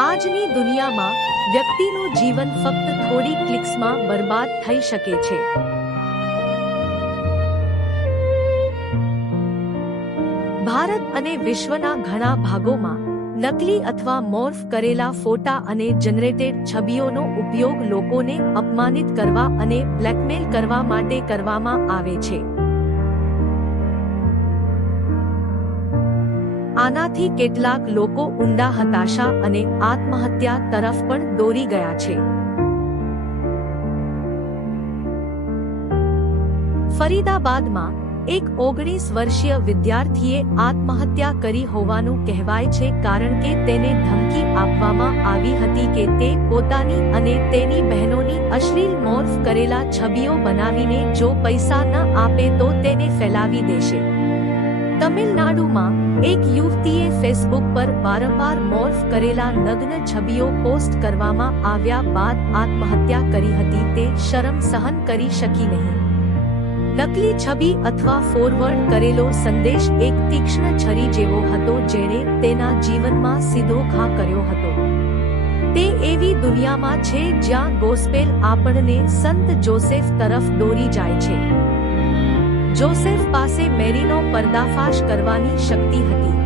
આજની દુનિયામાં વ્યક્તિનું જીવન ફક્ત થોડી ક્લિક્સમાં બરબાદ થઈ શકે છે. ભારત અને વિશ્વના ઘણા ભાગોમાં નકલી અથવા મોર્ફ કરેલા ફોટા અને જનરેટેડ છબીઓનો ઉપયોગ લોકોને અપમાનિત કરવા અને બ્લેકમેલ કરવા માટે કરવામાં આવે છે. આનાથી કેટલાક લોકો ઊંડા હતાશા અને આત્મહત્યા તરફ પણ દોરી ગયા છે. ફરીદાબાદમાં એક 19 વર્ષીય વિદ્યાર્થીએ આત્મહત્યા કરી હોવાનું કહેવાય છે કારણ કે તેને ધમકી આપવામાં આવી હતી કે તે પોતાની અને તેની બહેનોની અશ્લીલ મોર્ફ કરેલા છબીઓ બનાવીને જો પૈસા ન આપે તો તેને ફેલાવી દેશે. તમિલનાડુમાં એક યુવતીએ ફેસબુક પર વારંવાર મોર્ફ કરેલા નગ્ન છબીઓ પોસ્ટ કરવામાં આવ્યા બાદ આત્મહત્યા કરી હતી. તે શરમ સહન કરી શકી નહીં. નકલી છબી અથવા ફોરવર્ડ કરેલો સંદેશ એક તીક્ષ્ણ છરી જેવો હતો જેણે તેના જીવનમાં સીધો ઘા કર્યો હતો. તે એવી દુનિયામાં છે જ્યાં ગોસ્પેલ આપણને સંત જોસેફ તરફ દોરી જાય છે. જોસેફ પાસે મેરીનો પર્દાફાશ કરવાની શક્તિ હતી.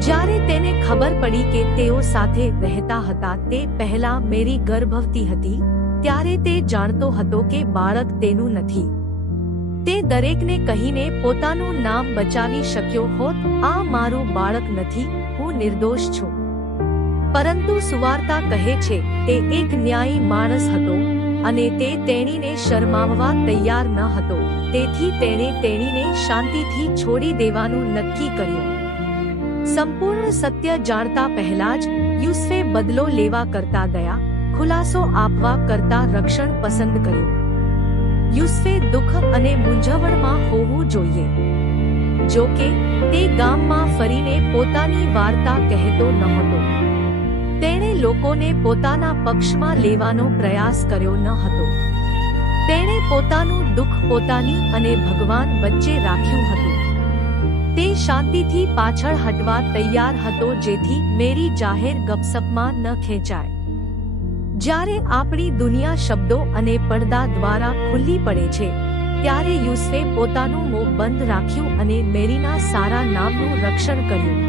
જ્યારે તેને ખબર પડી કે તેઓ સાથે રહેતા હતા તે પહેલા મેરી ગર્ભવતી હતી, ત્યારે તે જાણતો હતો કે બાળક તેનું નથી. તે દરેકને કહીને પોતાનું નામ બચાવી શક્યો હોત, આ મારું બાળક નથી, હું નિર્દોષ છું. પરંતુ સુવાર્તા કહે છે તે એક ન્યાયી માણસ હતો અને તે તેણીને શરમાવવા તૈયાર ન હતો. તેથી તેણે તેણીને શાંતિથી છોડી દેવાનું નક્કી કર્યું. સંપૂર્ણ સત્ય જાણતા પહેલા જ યુસુફે બદલો લેવા કરતા ગયા, ખુલાસો આપવા કરતા રક્ષણ પસંદ કર્યું. યુસુફે દુઃખ અને મૂંઝવણમાં હોવું જોઈએ. જો કે તે ગામમાં ફરીને પોતાની વાર્તા કહેતો નહોતો. તેણે લોકોને પોતાના પક્ષમાં લેવાનો પ્રયાસ કર્યો ન હતો. તેણે પોતાનું દુઃખ પોતાની અને ભગવાન વચ્ચે રાખ્યું હતું. તે શાંતિથી પાછળ હટવા તૈયાર હતો જેથી મેરી જાહેર ગપસપમાં ન ખેંચાય. જ્યારે આપણી દુનિયા શબ્દો અને પડદા દ્વારા ખુલ્લી પડે છે ત્યારે યુસુફે પોતાનું મોં બંધ રાખ્યું અને મેરીના સારા નામનું રક્ષણ કર્યું.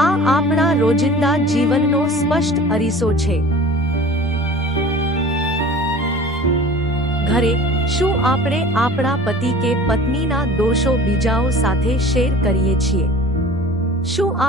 આ આપણા રોજિંદા જીવનનો સ્પષ્ટ અરીસો છે. ઘરે શું આપણે આપણા પતિ કે પત્નીના દોષો બીજાઓ સાથે શેર કરીએ છીએ? શું